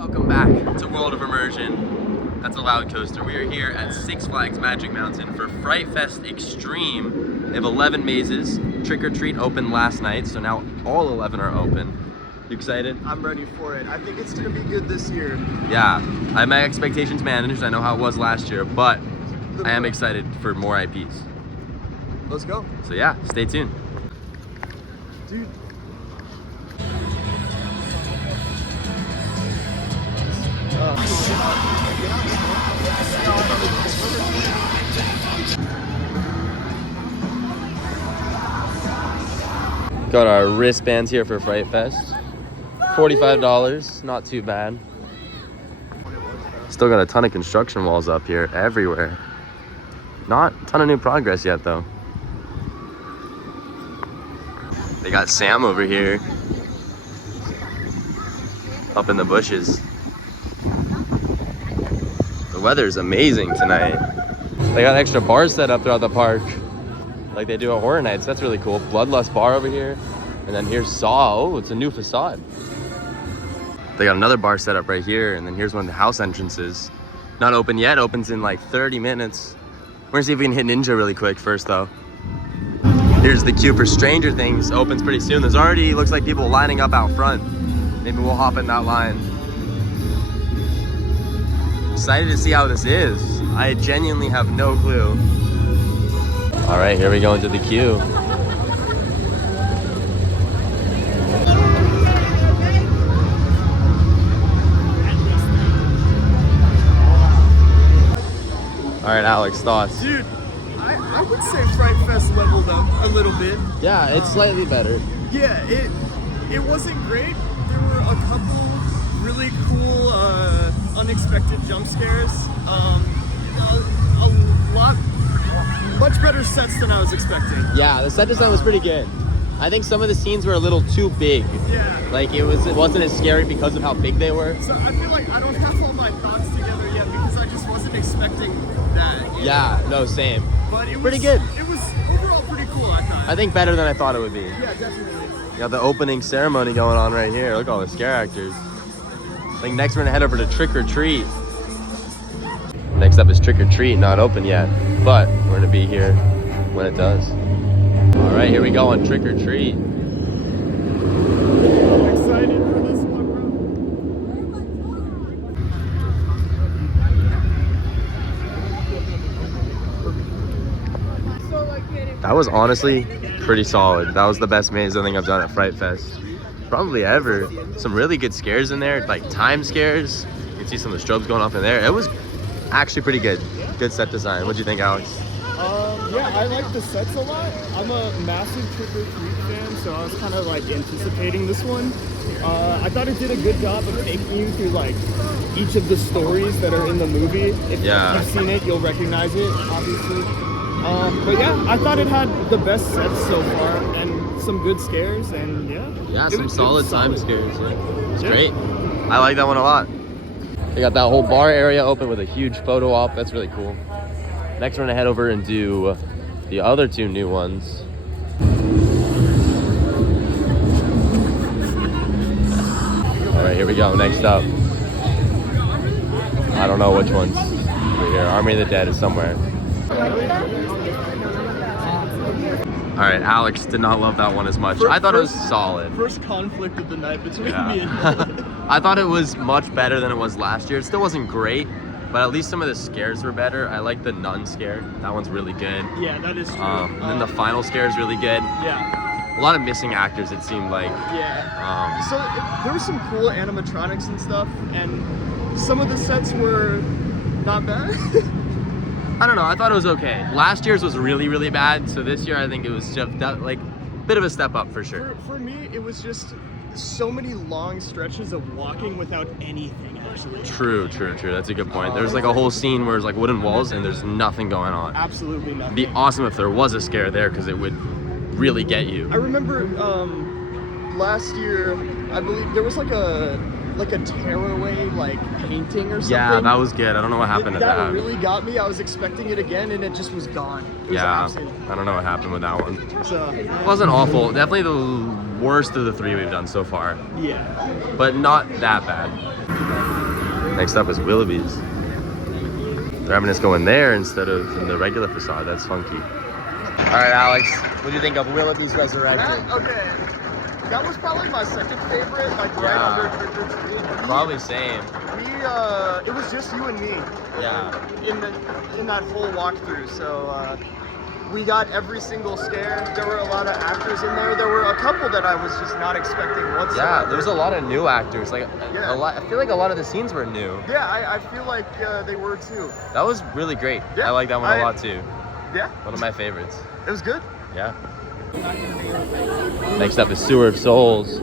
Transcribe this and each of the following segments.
Welcome back to World of Immersion. That's a loud coaster. We are here at Six Flags Magic Mountain for Fright Fest Extreme. They have 11 mazes. Trick or Treat opened last night, so now all 11 are open. You excited? I'm ready for it. I think it's gonna be good this year. Yeah, I have my expectations managed. I know how it was last year, but I am excited for more IPs. Let's go. So yeah, stay tuned. Dude. Got our wristbands here for Fright Fest. $45, not too bad. Still got a ton of construction walls up here everywhere. Not a ton of new progress yet though. They got Sam over here. Up in the bushes. The weather's amazing tonight. They got extra bars set up throughout the park, like they do at Horror Nights. That's really cool. Bloodlust bar over here. And then here's Saw. Oh, it's a new facade. They got another bar set up right here. And then here's one of the house entrances. Not open yet, opens in like 30 minutes. We're gonna see if we can hit Ninja really quick first though. Here's the queue for Stranger Things. Opens pretty soon. There's already, looks like people lining up out front. Maybe we'll hop in that line. Excited to see how this is. I genuinely have no clue. All right, here we go into the queue. All right, Alex, thoughts? Dude, I would say Fright Fest leveled up a little bit. Yeah, it's slightly better. Yeah, it wasn't great. There were a couple really cool, unexpected jump scares. A lot, much better sets than I was expecting. Yeah, the set design was pretty good. I think some of the scenes were a little too big. Yeah. Like it wasn't as scary because of how big they were. So I feel like I don't have all my thoughts together yet because I just wasn't expecting that. Yeah, no, same. But it was pretty good. It was overall pretty cool, I thought. I think better than I thought it would be. Yeah, definitely. You got the opening ceremony going on right here. Look at all the scare actors. I think next we're gonna head over to Trick or Treat. Next up is Trick or Treat, not open yet, but we're gonna be here when it does. All right, here we go on Trick or Treat. I'm excited for this one, bro. That was honestly pretty solid. That was the best maze I think I've done at Fright Fest. Probably ever. Some really good scares in there, like time scares. You can see some of the strobes going off in there. It was actually pretty good. Good set design. What'd you think, Alex? Yeah, I like the sets a lot. I'm a massive Trick or Treat fan, so I was kind of like anticipating this one. I thought it did a good job of taking you through like each of the stories that are in the movie. If you've seen it, you'll recognize it, obviously. But yeah, I thought it had the best sets so far and some good scares, and yeah. Some solid time scares. Yeah. It's great. I like that one a lot. They got that whole bar area open with a huge photo op. That's really cool. Next, we're gonna head over and do the other two new ones. All right, here we go. Next up. I don't know which one's over here. Army of the Dead is somewhere. All right, Alex did not love that one as much. I thought it was solid. First conflict of the night between me and you. I thought it was much better than it was last year. It still wasn't great, but at least some of the scares were better. I like the nun scare. That one's really good. Yeah, that is true. And then the final scare is really good. Yeah. A lot of missing actors, it seemed like. Yeah. So there were some cool animatronics and stuff, and some of the sets were not bad. I don't know. I thought it was okay. Last year's was really, really bad. So this year, I think it was just like a bit of a step up for sure. For me, it was just so many long stretches of walking without anything actually. True. That's a good point. There's like a whole scene where it's like wooden walls and there's nothing going on. Absolutely nothing. It'd be awesome if there was a scare there because it would really get you. I remember last year, I believe there was like a tearaway like painting or something. Yeah, that was good. I don't know what happened to that. That really got me. I was expecting it again and it just was gone. It was absent. I don't know what happened with that one. So it wasn't awful. Definitely the worst of the three we've done so far. Yeah. But not that bad. Next up is Willoughby's. They're having us go in there instead of in the regular facade. That's funky. All right, Alex, what do you think of Willoughby's Resurrection? Okay, that was probably my second favorite, like right under Trick or Treat. Probably same. It was just you and me. Yeah. In that whole walkthrough, so we got every single scare. There were a lot of actors in there. There were a couple that I was just not expecting whatsoever. Yeah, there was a lot of new actors. Like a lot. I feel like a lot of the scenes were new. Yeah, I feel like they were too. That was really great. Yeah, I like that one a lot too. Yeah. One of my favorites. It was good. Yeah. Next up is Sewer of Souls.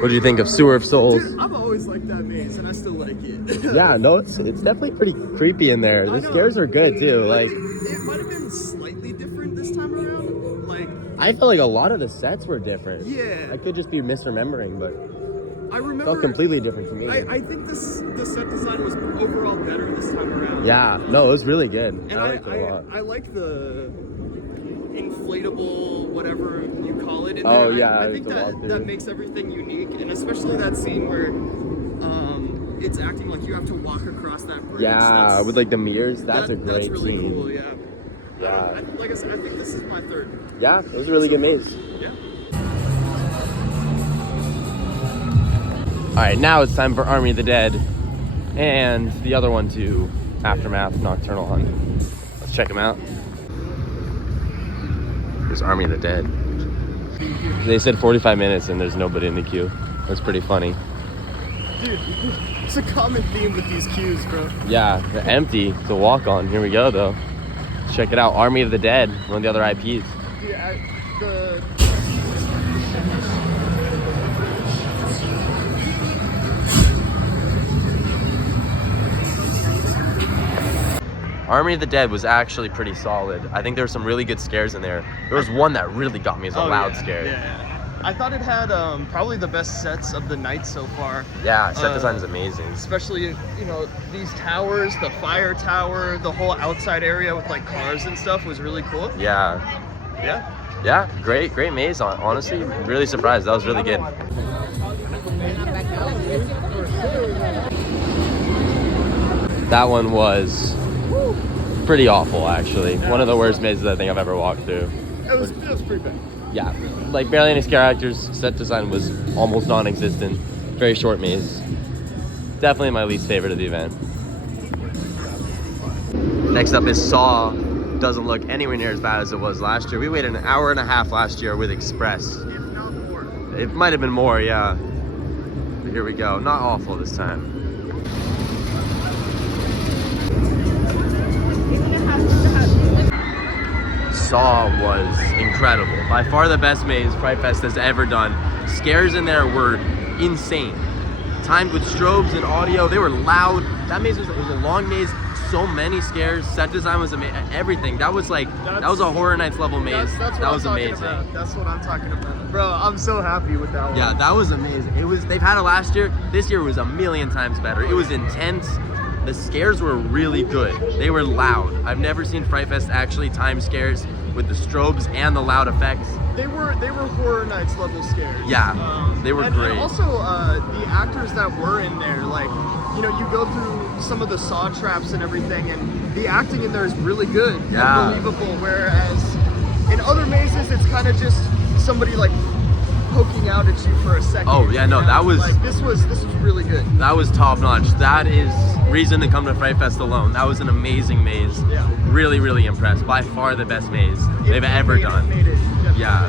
What do you think of Sewer of Souls? Dude, I've always liked that maze, and I still like it. Yeah, no, it's definitely pretty creepy in there. The scares are good too. Like, it might have been slightly different this time around. Like, I felt like a lot of the sets were different. yeah. I could just be misremembering, but I remember. it felt completely different to me. I think the set design was overall better this time around. Yeah, no, it was really good. And I liked it a lot. I like the inflatable, whatever you call it, in there. Oh, yeah, I think the walkthrough. that makes everything unique, and especially that scene where it's acting like you have to walk across that bridge. Yeah, with like the mirrors, that's a great That's really scene. cool, yeah. Yeah. Like I said, I think this is my third. Yeah, it was a really good maze. Yeah. All right, now it's time for Army of the Dead and the other one too, Aftermath Nocturnal Hunt. Let's check them out. There's Army of the Dead. They said 45 minutes and there's nobody in the queue. That's pretty funny. Dude, it's a common theme with these queues, bro. Yeah, they're empty to walk on. Here we go though. Let's check it out. Army of the Dead, one of the other IPs. Yeah, Army of the Dead was actually pretty solid. I think there were some really good scares in there. There was one that really got me as a loud scare. Yeah. I thought it had probably the best sets of the night so far. Yeah, set design is amazing. Especially, these towers, the fire tower, the whole outside area with like cars and stuff was really cool. Yeah. Yeah. Yeah, great maze. Honestly, really surprised. That was really good. That one was pretty awful, actually. One of the worst mazes I think I've ever walked through. It was pretty bad. Yeah, like barely any scare actors. Set design was almost non-existent. Very short maze. Definitely my least favorite of the event. Next up is Saw. Doesn't look anywhere near as bad as it was last year. We waited an hour and a half last year with Express. If not more. It might have been more, yeah. But here we go. Not awful this time. Saw was incredible. By far the best maze Fright Fest has ever done. Scares in there were insane. Timed with strobes and audio. They were loud. That maze was a long maze. So many scares. Set design was amazing. Everything. That was a Horror Nights level maze. That was amazing. That's what I'm talking about. Bro, I'm so happy with that one. Yeah, that was amazing. They've had it last year. This year was a million times better. It was intense. The scares were really good. They were loud. I've never seen Fright Fest actually time scares with the strobes and the loud effects. They were Horror Nights level scares. Yeah, they were great. And also, the actors that were in there, like, you go through some of the saw traps and everything, and the acting in there is really good. Yeah. Unbelievable. Whereas in other mazes, it's kind of just somebody like poking out at you for a second. Oh yeah, no, that was like this was really good. That was top notch. That is reason to come to Fright Fest alone. That was an amazing maze. Yeah. Really, really impressed. By far the best maze they've ever done. Yeah.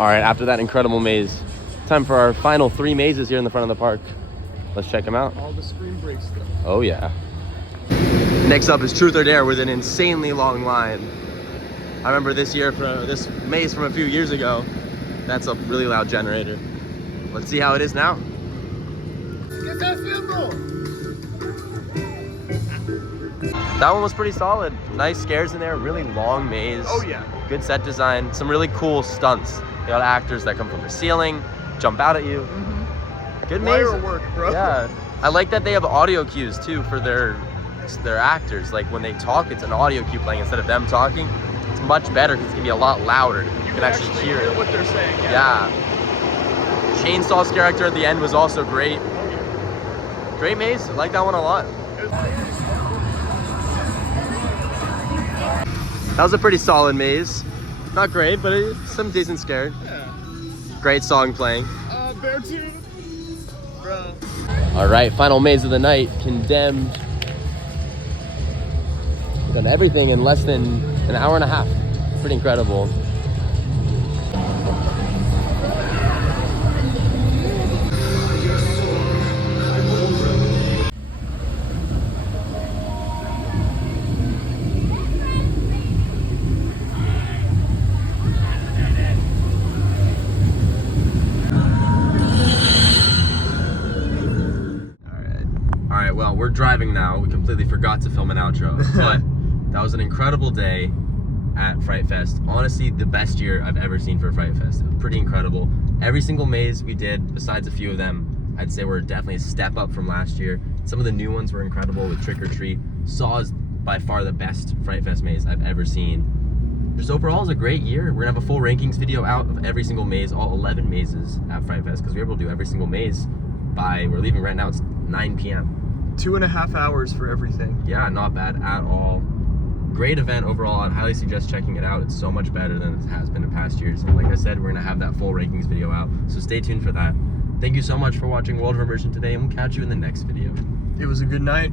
All right, after that incredible maze, time for our final 3 mazes here in the front of the park. Let's check them out. All the screen break stuff. Oh yeah. Next up is Truth or Dare with an insanely long line. I remember this maze from a few years ago. That's a really loud generator. Let's see how it is now. Get that symbol! That one was pretty solid. Nice scares in there, really long maze. Oh yeah. Good set design, some really cool stunts. You got actors that come from the ceiling, jump out at you. Mm-hmm. Good maze. Wire work, bro. Yeah. I like that they have audio cues too for their actors. Like when they talk, it's an audio cue playing instead of them talking. It's much better because it's gonna be a lot louder. You can actually hear it. what they're saying. Yeah. Chainsaw's character at the end was also great. Great maze. I like that one a lot. That was a pretty solid maze. Not great, but it's some decent scare. Yeah. Great song playing. Bear tooth. Bro. All right, final maze of the night, Condemned. We've done everything in less than an hour and a half. Pretty incredible. All right, well, we're driving now. We completely forgot to film an outro, but that was an incredible day at Fright Fest. Honestly, the best year I've ever seen for Fright Fest. It was pretty incredible. Every single maze we did, besides a few of them, I'd say were definitely a step up from last year. Some of the new ones were incredible with Trick or Treat. Saw is by far the best Fright Fest maze I've ever seen. Just overall, it was a great year. We're gonna have a full rankings video out of every single maze, all 11 mazes at Fright Fest, because we were able to do every single maze we're leaving right now, it's 9 p.m. 2.5 hours for everything. Yeah, not bad at all. Great event overall. I'd highly suggest checking it out. It's so much better than it has been in past years. And like I said, we're gonna have that full rankings video out, so stay tuned for that. Thank you so much for watching World of Immersion today, and we'll catch you in the next video. It was a good night.